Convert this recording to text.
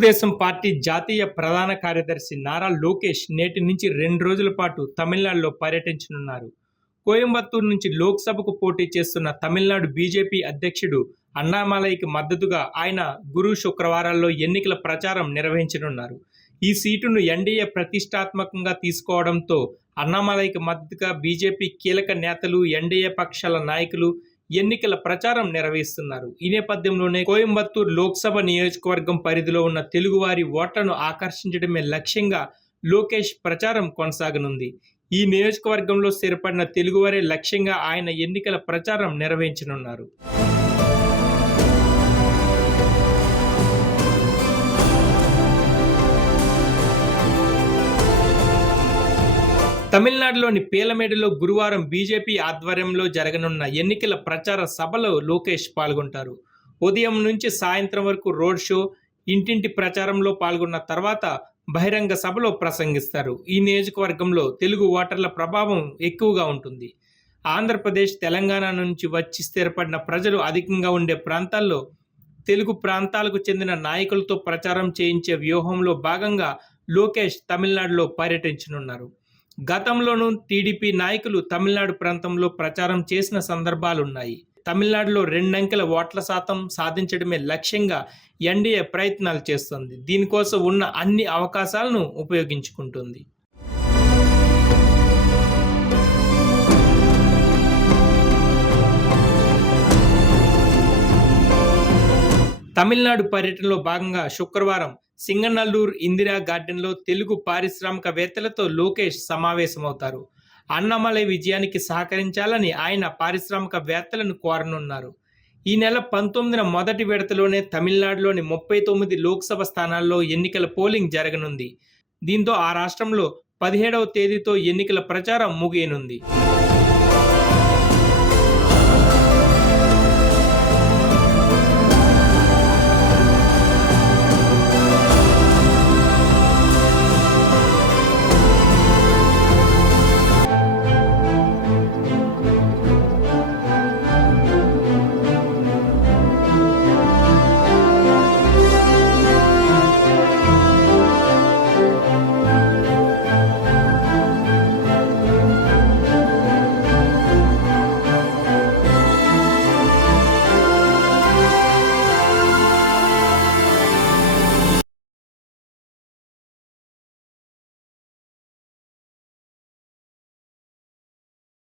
Telugu Desam party జాతీయ ప్రధాన కార్యదర్శి నారా లోకేష్ నేటి నుంచి 2 రోజుల పాటు తమిళనాడులో పర్యటించనున్నారు. కోయంబత్తూరు నుంచి లోక్సభకు పోటీ చేస్తున్న తమిళనాడు బీజేపీ అధ్యక్షుడు అన్నామలైకి మద్దతుగా ఆయన గురు శుక్రవారాల్లో ఎన్నికల ప్రచారం నిర్వహించనున్నారు. ఈ సీటును ఎన్డీఏ ప్రతిష్టాత్మకంగా తీసుకోవడంతో అన్నామలైకి మద్దతుగా బీజేపీ కీలక నేతలు, ఎన్డీఏ పక్షాల నాయకులు ఎన్నికల ప్రచారం నిర్వహిస్తున్నారు. ఈ నేపథ్యంలోనే కోయంబత్తూరు లోక్సభ నియోజకవర్గం పరిధిలో ఉన్న తెలుగువారి ఓట్లను ఆకర్షించడమే లక్ష్యంగా లోకేష్ ప్రచారం కొనసాగనుంది. ఈ నియోజకవర్గంలో స్థిరపడిన తెలుగువారే లక్ష్యంగా ఆయన ఎన్నికల ప్రచారం నిర్వహించనున్నారు. తమిళనాడులోని పీలమేడులో గురువారం బీజేపీ ఆధ్వర్యంలో జరగనున్న ఎన్నికల ప్రచార సభలో లోకేష్ పాల్గొంటారు. ఉదయం నుంచి సాయంత్రం వరకు రోడ్ షో, ఇంటింటి ప్రచారంలో పాల్గొన్న తర్వాత బహిరంగ సభలో ప్రసంగిస్తారు. ఈ నియోజకవర్గంలో తెలుగు ఓటర్ల ప్రభావం ఎక్కువగా ఉంటుంది. ఆంధ్రప్రదేశ్, తెలంగాణ నుంచి వచ్చి స్థిరపడిన ప్రజలు అధికంగా ఉండే ప్రాంతాల్లో తెలుగు ప్రాంతాలకు చెందిన నాయకులతో ప్రచారం చేయించే వ్యూహంలో భాగంగా లోకేష్ తమిళనాడులో పర్యటించనున్నారు. గతంలోనూ టీడీపీ నాయకులు తమిళనాడు ప్రాంతంలో ప్రచారం చేసిన సందర్భాలున్నాయి. తమిళనాడులో 2 అంకెల ఓట్ల శాతం సాధించడమే లక్ష్యంగా ఎన్డీఏ ప్రయత్నాలు చేస్తోంది. దీనికోసం ఉన్న అన్ని అవకాశాలను ఉపయోగించుకుంటుంది. తమిళనాడు పర్యటనలో భాగంగా శుక్రవారం సింగనల్లూరు ఇందిరా గార్డెన్లో తెలుగు పారిశ్రామికవేత్తలతో లోకేష్ సమావేశమవుతారు. అన్నామలై విజయానికి సహకరించాలని ఆయన పారిశ్రామికవేత్తలను కోరనున్నారు. ఈ నెల 19న మొదటి విడతలోనే తమిళనాడులోని 39 లోక్సభ స్థానాల్లో ఎన్నికల పోలింగ్ జరగనుంది. దీంతో ఆ రాష్ట్రంలో 17వ తేదీతో ఎన్నికల ప్రచారం ముగియనుంది.